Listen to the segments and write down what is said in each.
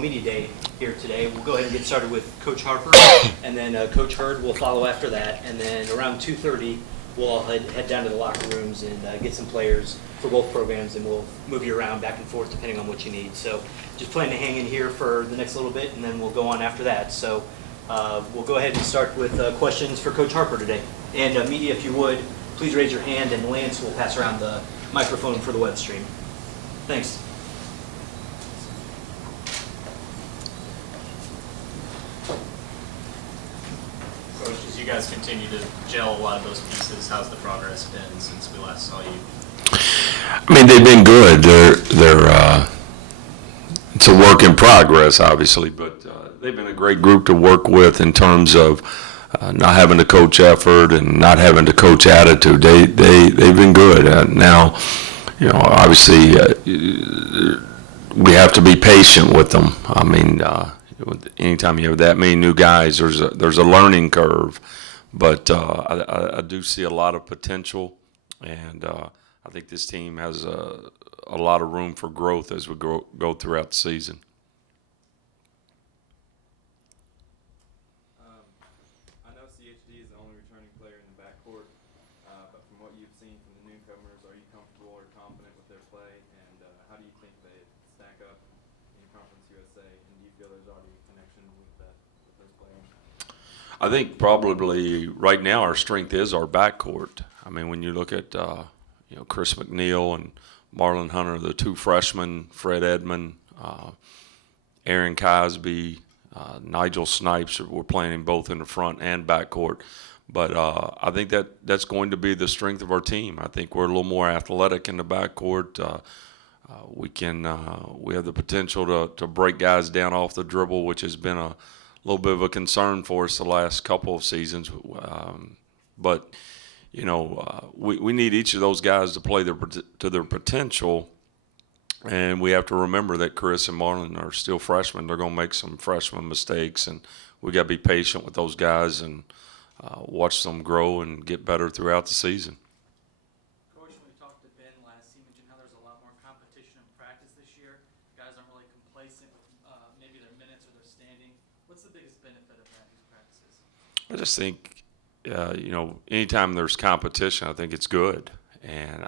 Media Day here today. We'll go ahead and get started with Coach Harper, and then Coach Hurd will follow after that. And then around 2:30, we'll all head down to the locker rooms and get some players for both programs, and we'll move you around back and forth depending on what you need. So just plan to hang in here for the next little bit, and then we'll go on after that. So we'll go ahead and start with questions for Coach Harper today. And media, if you would, please raise your hand, and Lance will pass around the microphone for the web stream. Thanks. Coach, as you guys continue to gel a lot of those pieces, how's the progress been since we last saw you? I mean, they've been good. It's a work in progress, obviously, but they've been a great group to work with in terms of not having to coach effort and not having to coach attitude. They've been good. Now, you know, obviously, we have to be patient with them. I mean, anytime you have that many new guys, there's a learning curve. But I do see a lot of potential, and I think this team has a lot of room for growth as we go throughout the season. I know CHD is the only returning player in the backcourt, but from what you've seen from the newcomers, are you comfortable or confident with their play, and how do you think they stack up in Conference USA, and do you feel there's already a connection with those players? I think probably right now our strength is our backcourt. I mean, when you look at Chris McNeil and Marlon Hunter, the two freshmen, Fred Edmond, Aaron Cosby, Nigel Snipes, we're playing both in the front and backcourt. But I think that's going to be the strength of our team. I think we're a little more athletic in the backcourt. We have the potential to break guys down off the dribble, which has been a little bit of a concern for us the last couple of seasons. But we need each of those guys to play to their potential, and we have to remember that Chris and Marlon are still freshmen. They're going to make some freshman mistakes, and we got to be patient with those guys and watch them grow and get better throughout the season. Coach, when we talked to Ben last, he mentioned how there's a lot more competition in practice this year. Guys aren't really complacent with maybe their minutes or their standing. What's the biggest benefit of that in these practices? I just think anytime there's competition, I think it's good. And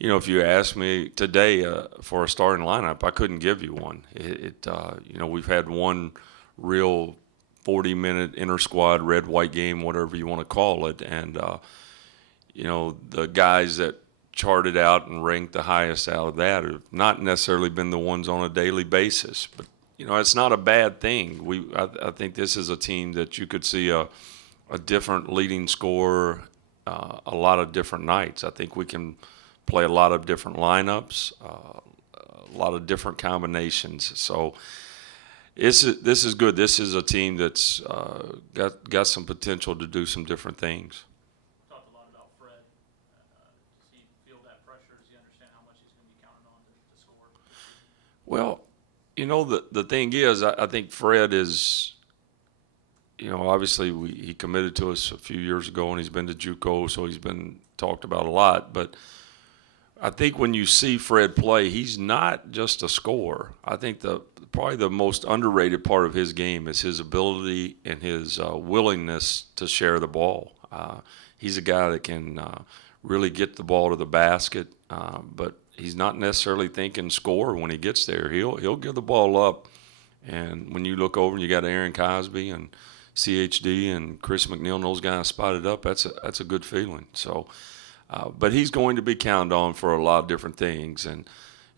if you ask me today for a starting lineup, I couldn't give you one. We've had one real 40-minute inter-squad red-white game, whatever you want to call it, and the guys that charted out and ranked the highest out of that have not necessarily been the ones on a daily basis. But it's not a bad thing. I think this is a team that you could see a different leading scorer a lot of different nights. I think we can play a lot of different lineups, a lot of different combinations. So this is good. This is a team that's got some potential to do some different things. Talked a lot about Fred. Does he feel that pressure? Does he understand how much he's going to be counted on to score? Well, the thing is, I think Fred is, obviously he committed to us a few years ago, and he's been to JUCO, so he's been talked about a lot. But I think when you see Fred play, he's not just a scorer. I think probably the most underrated part of his game is his ability and his willingness to share the ball. He's a guy that can really get the ball to the basket, but he's not necessarily thinking score when he gets there. He'll give the ball up, and when you look over and you got Aaron Cosby and CHD and Chris McNeil and those guys spotted up, that's a good feeling. So, but he's going to be counted on for a lot of different things, and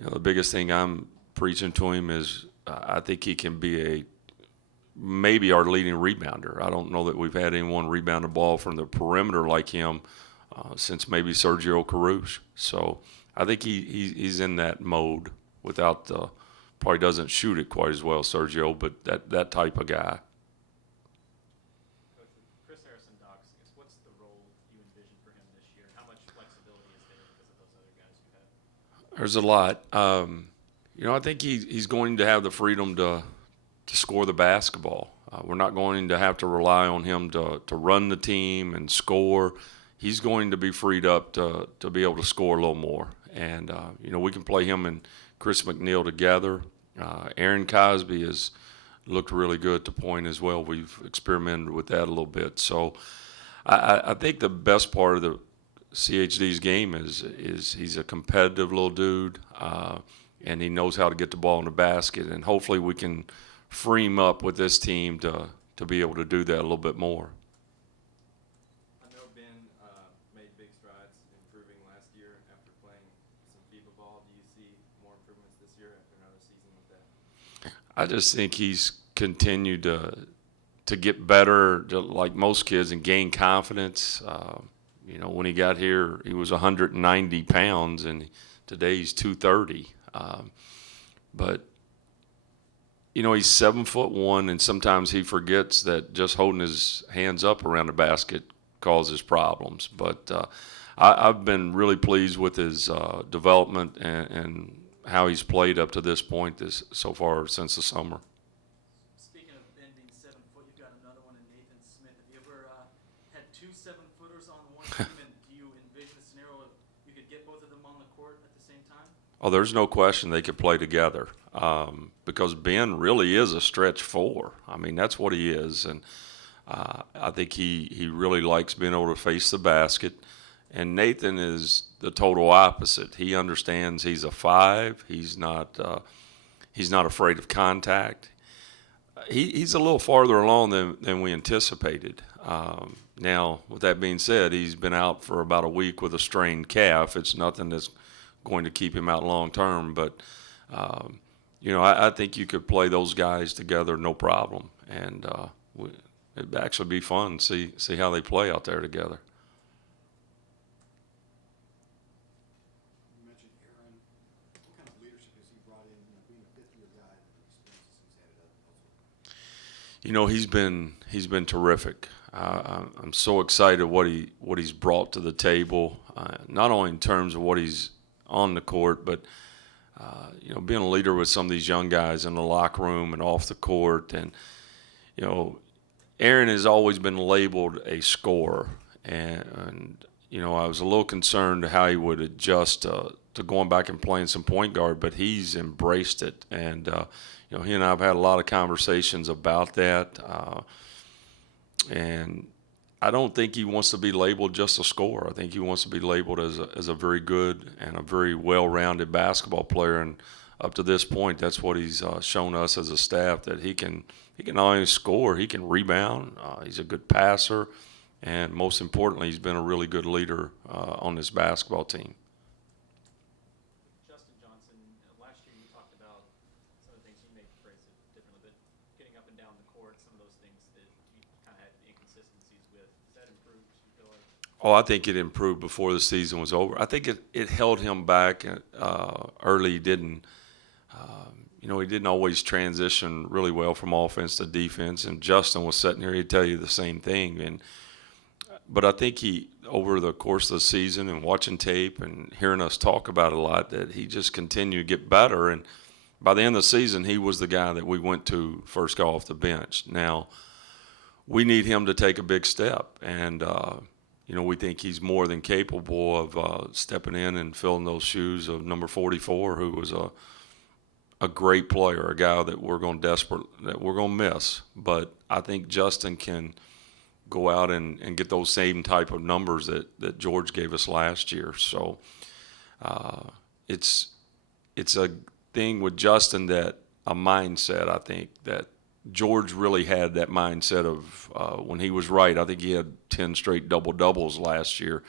the biggest thing I'm preaching to him is I think he can be maybe our leading rebounder. I don't know that we've had anyone rebound the ball from the perimeter like him since maybe Sergio Carouche. So I think he's in that mode without probably doesn't shoot it quite as well, Sergio, but that type of guy. What's the role you envision for him this year? How much flexibility is there because of those other guys you have? There's a lot. I think he's going to have the freedom to score the basketball. We're not going to have to rely on him to run the team and score. He's going to be freed up to be able to score a little more. And, we can play him and Chris McNeil together. Aaron Cosby has looked really good at the point as well. We've experimented with that a little bit. So I think the best part of the CHD's game is he's a competitive little dude, and he knows how to get the ball in the basket. And hopefully we can free him up with this team to be able to do that a little bit more. I know Ben made big strides improving last year after playing some FIBA ball. Do you see more improvements this year after another season with that? I just think he's continued to get better, like most kids, and gain confidence. You know, when he got here, he was 190 pounds, and today he's 230. But you know, he's 7'1", and sometimes he forgets that just holding his hands up around the basket causes problems. But I've been really pleased with his development and how he's played up to this point so far since the summer. Speaking of Ben being 7 foot, you've got another one in Nathan Smith. Have you ever had two 7-footers on one team, and do you envision a scenario where you could get both of them on the court at the same time? Oh, there's no question they could play together, because Ben really is a stretch four. I mean, that's what he is, and I think he really likes being able to face the basket. And Nathan is the total opposite. He understands he's a 5. He's not afraid of contact. He's a little farther along than we anticipated. Now, with that being said, he's been out for about a week with a strained calf. It's nothing that's going to keep him out long term, but you know, I think you could play those guys together no problem, and it'd actually be fun to see how they play out there together. You mentioned Aaron. What kind of leadership has he brought in? You know, being a fifth-year guy and the experiences he's had at elsewhere. You know, he's been terrific. I'm so excited what he's brought to the table, not only in terms of what he's on the court, but you know, being a leader with some of these young guys in the locker room and off the court. And you know, Aaron has always been labeled a scorer, and you know, I was a little concerned how he would adjust to going back and playing some point guard, but he's embraced it. And you know, he and I have had a lot of conversations about that, and I don't think he wants to be labeled just a scorer. I think he wants to be labeled as a very good and a very well-rounded basketball player. And up to this point, that's what he's shown us as a staff, that he can not only score, he can rebound. He's a good passer, and most importantly, he's been a really good leader on this basketball team. Justin Johnson, last year you talked about some of the things you may phrase it differently, but getting up and down the court, some of those things that you kind of had inconsistencies with. Has that improved, you feel like? Oh, I think it improved before the season was over. I think it held him back early. He didn't, you know, he didn't always transition really well from offense to defense. And Justin was sitting here, he'd tell you the same thing. But I think he, over the course of the season and watching tape and hearing us talk about it a lot, that he just continued to get better. And by the end of the season, he was the guy that we went to first go off the bench. Now, we need him to take a big step. And, you know, we think he's more than capable of stepping in and filling those shoes of number 44, who was a great player, a guy that we're going to miss. But I think Justin can go out and get those same type of numbers that George gave us last year. So it's a thing with Justin, that a mindset, I think, that George really had that mindset of when he was right. I think he had 10 straight double-doubles last year.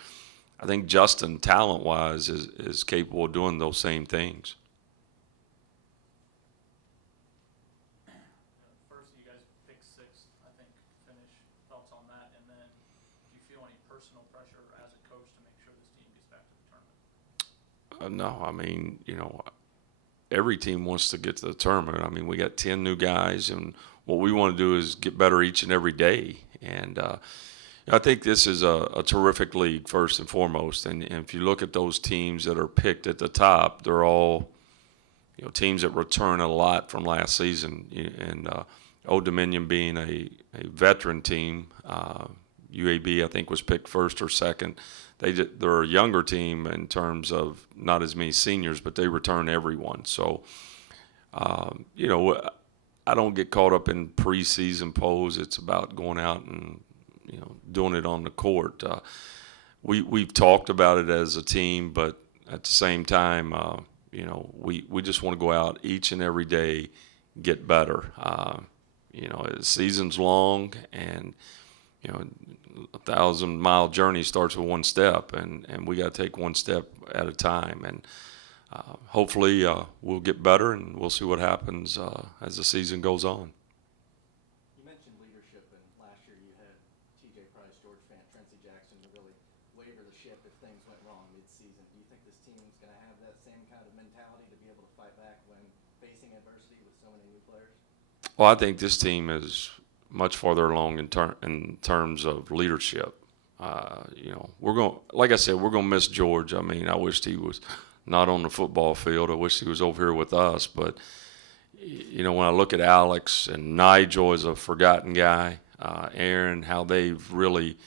I think Justin, talent-wise, is capable of doing those same things. First, you guys picked 6th, I think, finish. Thoughts on that? And then, do you feel any personal pressure as a coach to make sure this team gets back to the tournament? No, I mean, you know, every team wants to get to the tournament. I mean, we got 10 new guys, and what we want to do is get better each and every day. And I think this is a terrific league, first and foremost. And if you look at those teams that are picked at the top, they're all, you know, teams that return a lot from last season. And Old Dominion being a veteran team, UAB I think was picked first or second. They're a younger team in terms of not as many seniors, but they return everyone. So You know, I don't get caught up in preseason polls. It's about going out and, you know, doing it on the court. We've talked about it as a team, but at the same time, you know, we just want to go out each and every day, get better. You know, the season's long, and you know, 1,000-mile journey starts with one step, and we got to take one step at a time. And hopefully we'll get better, and we'll see what happens as the season goes on. You mentioned leadership, and last year you had T.J. Price, George Fant, Tracy Jackson to really waver the ship if things went wrong mid-season. Do you think this team's going to have that same kind of mentality to be able to fight back when facing adversity with so many new players? Well, I think this team is much farther along in terms of leadership. You know, like I said, we're going to miss George. I mean, I wished he was not on the football field. I wish he was over here with us. But, you know, when I look at Alex and Nigel as a forgotten guy, Aaron, how they've really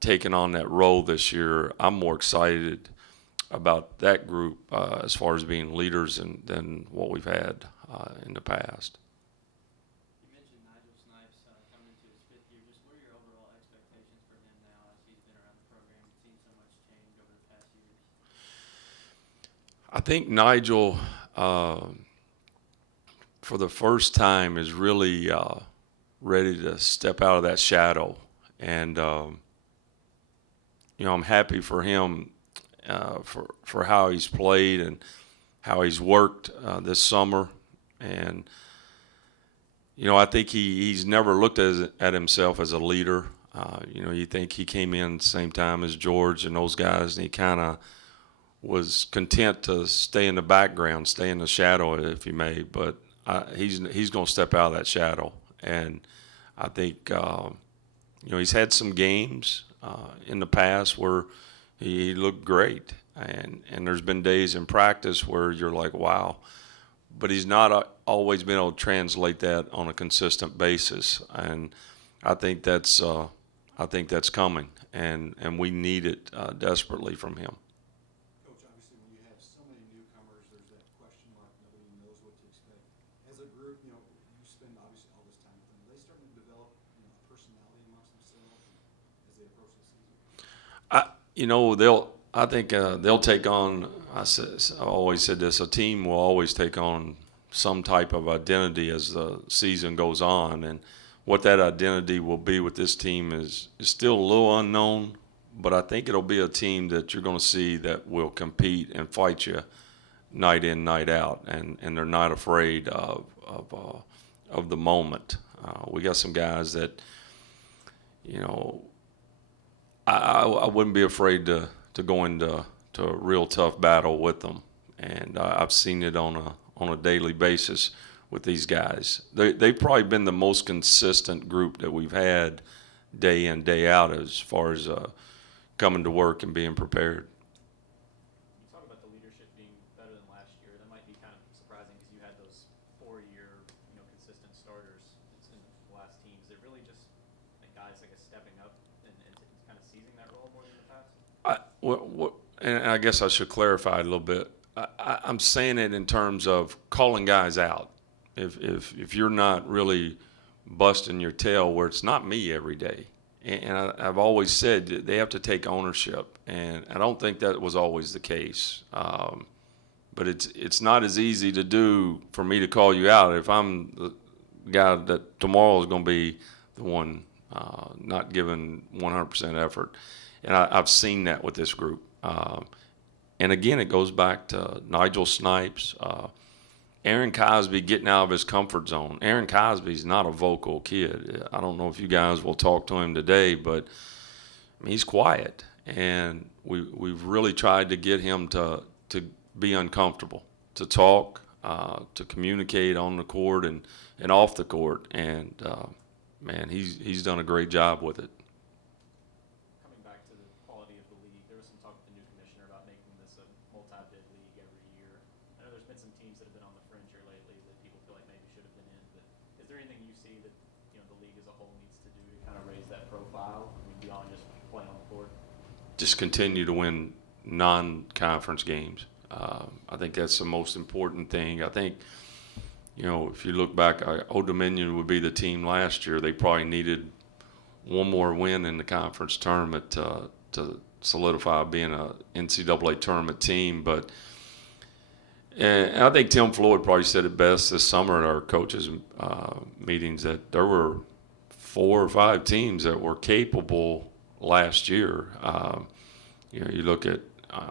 taken on that role this year, I'm more excited about that group as far as being leaders than what we've had in the past. You mentioned Nigel Snipes coming into his 5th year. Just what are your overall expectations for him now as he's been around the program? You've seen so much change over the past years. I think Nigel, for the first time, is really ready to step out of that shadow. And, you know, I'm happy for him for how he's played and how he's worked this summer. And, you know, I think he's never looked at himself as a leader. You know, you think he came in at the same time as George and those guys, and he kind of was content to stay in the background, stay in the shadow, if you may. But he's going to step out of that shadow. And I think, you know, he's had some games in the past where he looked great. And there's been days in practice where you're like, wow. But he's not always been able to translate that on a consistent basis. And I think that's coming. And we need it desperately from him. Coach, obviously when you have so many newcomers, there's that question mark. Nobody knows what to expect. As a group, you know, you spend obviously all this time with them. Are they starting to develop, you know, a personality amongst themselves as they approach the season? You know, I think they'll take on. I always said this: a team will always take on some type of identity as the season goes on, and what that identity will be with this team is still a little unknown. But I think it'll be a team that you're going to see that will compete and fight you night in, night out, and they're not afraid of the moment. We got some guys that, you know, I wouldn't be afraid to go into a real tough battle with them, and I've seen it on a daily basis with these guys. They've probably been the most consistent group that we've had day in, day out as far as coming to work and being prepared. You talk about the leadership being better than last year. That might be kind of surprising because you had those 4-year, you know, consistent starters in the last teams. Is it really just like guys, I guess, stepping up and kind of seizing that role more than the past? And I guess I should clarify a little bit. I'm saying it in terms of calling guys out. If you're not really busting your tail where it's not me every day. And I've always said that they have to take ownership, and I don't think that was always the case. But it's not as easy to do for me to call you out if I'm the guy that tomorrow is going to be the one not giving 100% effort. And I've seen that with this group. And again, it goes back to Nigel Snipes, Aaron Cosby getting out of his comfort zone. Aaron Cosby's not a vocal kid. I don't know if you guys will talk to him today, but I mean, he's quiet. And we've really tried to get him to be uncomfortable, to talk, to communicate on the court and off the court. And, man, he's done a great job with it. Coming back to the quality of the league, there was some talk with the new commissioner about making this a multi-bid league every year. I know there's been some teams that have been on the fringe here lately that people feel like maybe should have been in, but is there anything you see that, you know, the league as a whole needs to do to kind of raise that profile, I mean, beyond just playing on the court? Just continue to win non-conference games. I think that's the most important thing. I think you know, if you look back, Old Dominion would be the team last year. They probably needed one more win in the conference tournament to solidify being a NCAA tournament team. But and I think Tim Floyd probably said it best this summer at our coaches meetings that there were 4 or 5 teams that were capable last year. You know, you look at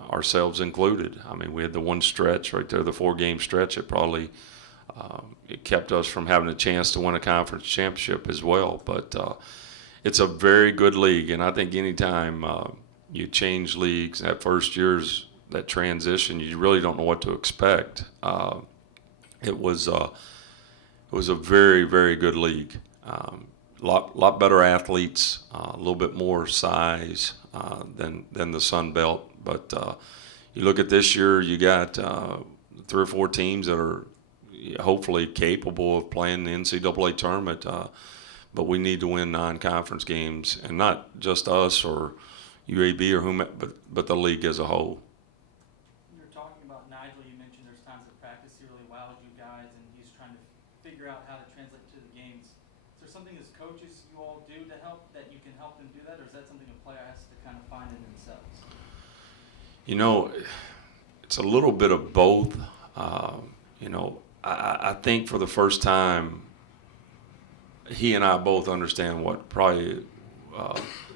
ourselves included. I mean, we had the one stretch right there, the 4-game stretch. It probably it kept us from having a chance to win a conference championship as well. But it's a very good league, and I think anytime you change leagues, that first year's that transition, you really don't know what to expect. It was a very, very good league. Lot better athletes, a little bit more size than the Sun Belt. But you look at this year, you got 3 or 4 teams that are hopefully capable of playing the NCAA tournament. But we need to win non-conference games, and not just us or UAB or whomever, but the league as a whole. You were talking about Nigel. You mentioned there's times at practice he really wowed you guys, and he's trying to figure out how to translate to the games. Is there something as coaches you all do to help that you can help them do that, or is that something a player has to kind of find in themselves? You know, it's a little bit of both. You know, I think for the first time, he and I both understand what probably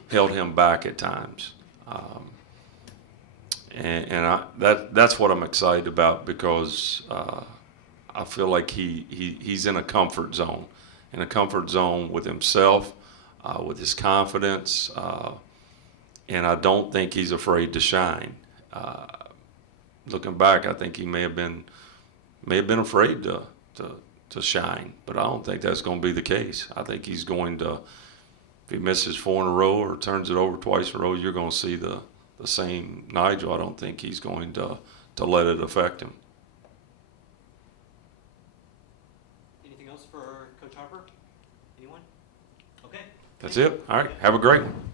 held him back at times. That's what I'm excited about, because I feel like he's in a comfort zone with himself, with his confidence, and I don't think he's afraid to shine. Looking back, I think he may have been afraid to shine, but I don't think that's going to be the case. I think he's going to, if he misses 4 in a row or turns it over twice in a row, you're going to see the same Nigel. I don't think he's going to let it affect him. Anything else for Coach Harper? Anyone? Okay. That's it. All right. Have a great one.